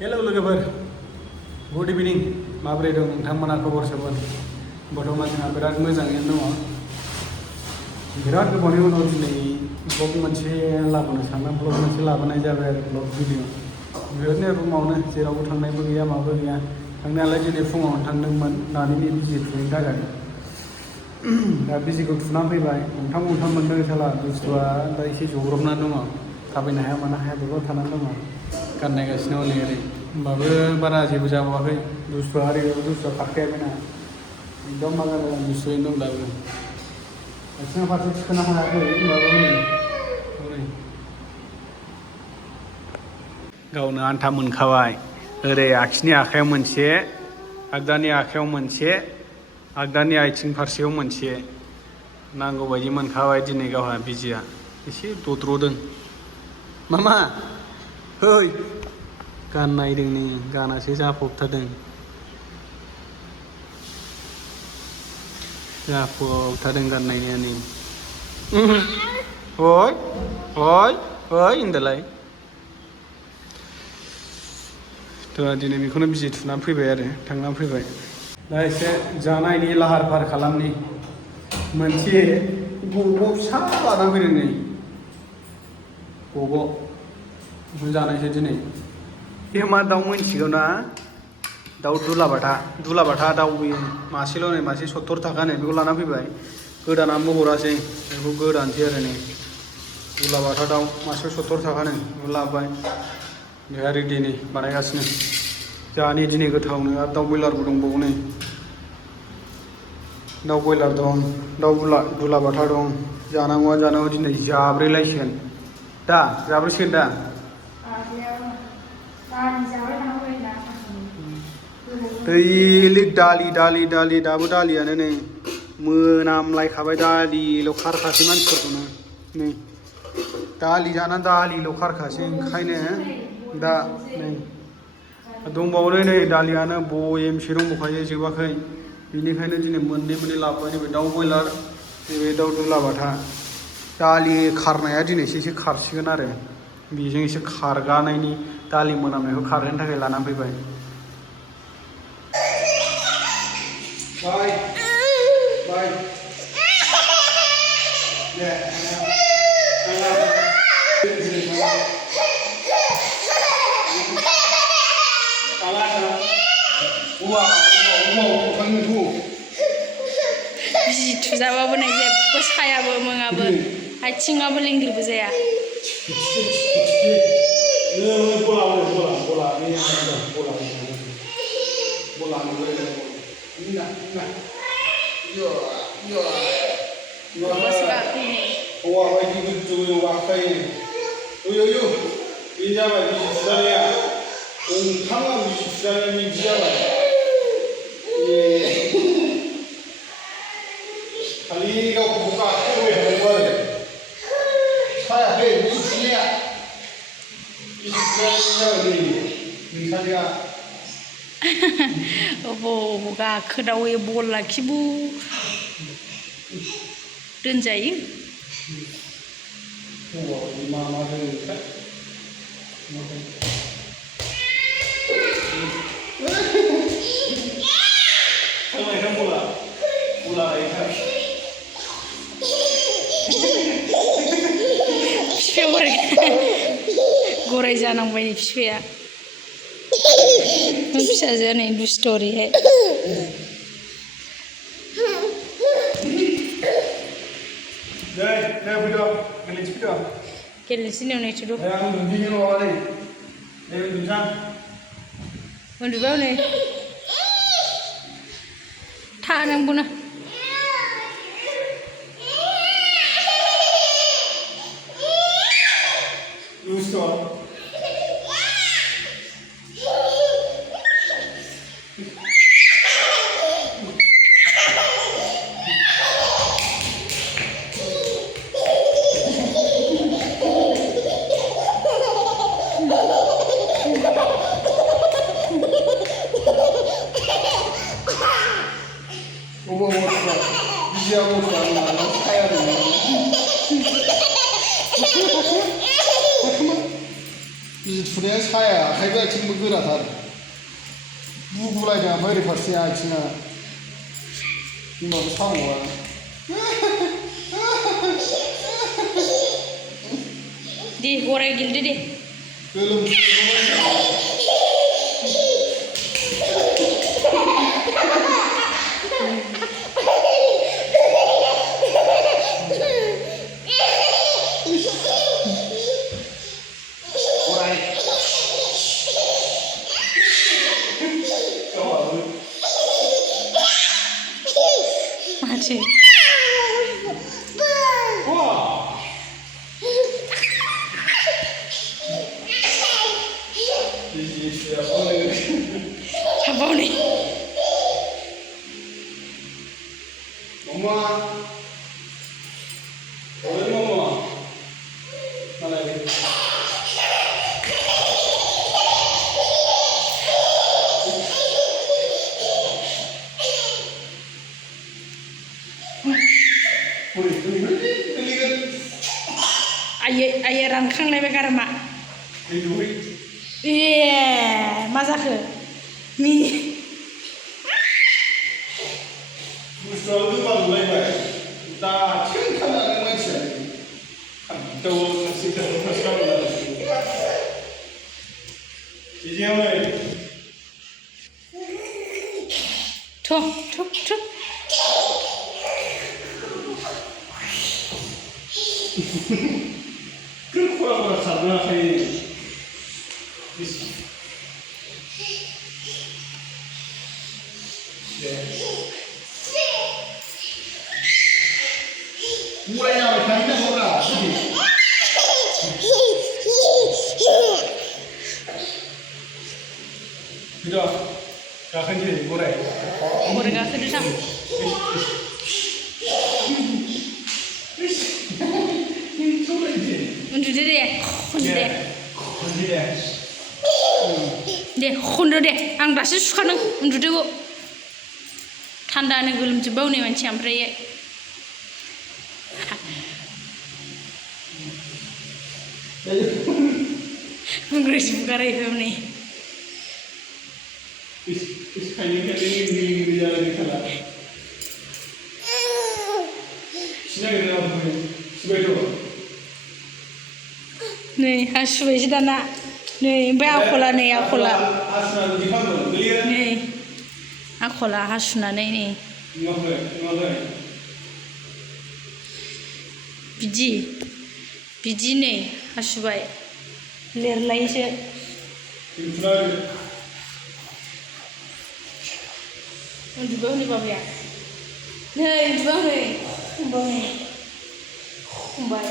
Hello लोगोफोर good इभिनिं माबोरै दं नोंथांमोना खबर सबर बर्थमान जोंहा बिराद मोजाङैनो दङ बिराद गोबावनि उनाव दिनै ब्लग मोनसे लाबोनो सानदों ब्लग मोनसे लाबोनाय जाबाय आरो ब्लग भिडिअ बेबायदिनो रुमावनो जेरावबो थांनायबो गैया माबो गैया थांनायालाय दिनै फुङावनो थांदोंमोन नानिनि बिजि थुनायनि थाखाय दा बिजिखौ थुनानै फैबाय गंथाम मोनदों साला बुस्थुआ दा एसे जब्रबनानै दङ थाबायनो हाया मानो हाया बेफोराव थानानै दङ गाननायगासिनो हनै ओरै होमबाबो बारा जेबो जाबावाखै बुस्थुआ ओरैबाबो बुस्थुआ खारखायाखैना एकदम मोजां बुस्थुयैनो दं दाबो आथिङा फारसे थिखोनो हायाखै होमबाबो हनै गावनो आन्था मोनखाबाय ओरै आगसिनि आखायाव मोनसे आगदानि आखायाव मोनसे आगदानि आथिं फारसेयाव मोनसे नांगौ बायदि मोनखाबाय दिनै गावहा बिजिया एसे दद्र'दों मामा है गाननायदों नै गानासो जाफबथारदों गाननाया नै ओइ होनदोलाय थ' दिनै बेखौनो बिजि थुनानै फैबाय आरो थांनानै फैबाय दा एसे जानायनि लाहार फाहार खालामनि मोनसे गग' फिसा लानानै फैदों नै गग' बेखौनो जानायसै दिनै बे मा दाउ मिन्थिगौ ना दाउ दुलाबाथा दाउ बेयो मासेल' नै मासे 70 थाखानो बेखौ लाना फैबाय गोदानानैबो हरासै बेखौ गोदानोसै आरो नै दुलाबाथा दाउ मासेयाव 70 थाखानो बेखौ लाबोबाय बेहा रेडि नै बानायगासिनो जानि दिनै गोथावनो आरो दाउ बयलारबो दंबावो नै दाउ बयलार दं दाउ दुलाबाथा दं जानांगौ दिनै जाब्रैलायसिगोन दा जाब्रैसिगोन दा दैलिक दालि दाबो दालियानो नै मोनामलायखाबाय दालिल' खारखासै मानसिफोरखौनो नै दालि जाना दालिल' खारखासै ओंखायनो दा नै दंबावो नै दालियानो बयेमसे दंबावखायो जोबाखै बेनिखायनो दिनै मोननै लाबोबाय नैबे दाउ बयलार नैबे दाउ दुलाबाथा दालि खारनाया दिनैसो एसे खारसिगोन आरो बेजों एसे खारगानायनि दालि मोनामनायखौ खारहोनो थाखाय लानानै फैबाय बाय बिजि थुजाबाबो नै जेबो सायाबो मोङाबो आथिङाबो लेंग्रिबो जाया बस गाखै नै हौवा बायदि गोजौआव गाखोयो बे जाबाय बिजि थुजानाया ओंखामा बिजि थुजानाया बिदि जाबाय खालि गावखौ गाखोबाय थानांगौ आरो सायाखै बिजि थुनाया जाबाय नै नोंसानिया अबाव गाखोदावो बल लाखिबु दोनजायो मा दोनोथाय गराय जानांबाय नै बिफाया फिसाजोआ नै दुस्थ' ओरैहाय गेलेनोसै नै नै थुदु उन्दुबाय हनै थानांगौना सुनाया साया आखाइबो आथिंबो गोराथार बुगुलायदों ओमफ्राय ओरै फारसेया आथिङा होनबाबो सावआ दे गराय गेलेदो दे गोलोम माथो हाबाव नै Mama, boleh mama? Mana lagi? आयै रानखांलायबाय गारमा ए मा जाखो नि बुस्थुआ गोबालायबाय दाथिं थानानै मानसिया खान्दाव मोनसे दावराव खालामनानै बिदियावलाय थ' खरा खारनो हाखायो mulai nyampe kayaknya ora gitu gakanसै गराय गाखोदो थां उन्दुदो दे खनदो दे आं दासो सुखादों उन्दुदो थान्दानो गोलोमजोब्बाय हनै मानसिया ओमफ्राय बुंग्रोसो बुगारहैबाय हनै नै हासुबायसो दाना नै ओमफ्राय आखला नै आखला हासुनानै नै बिदि नै हासुबाय लिरलायसो उन्दुबाय हनै बाबाया नै उन्दुबाय हनै हमबाय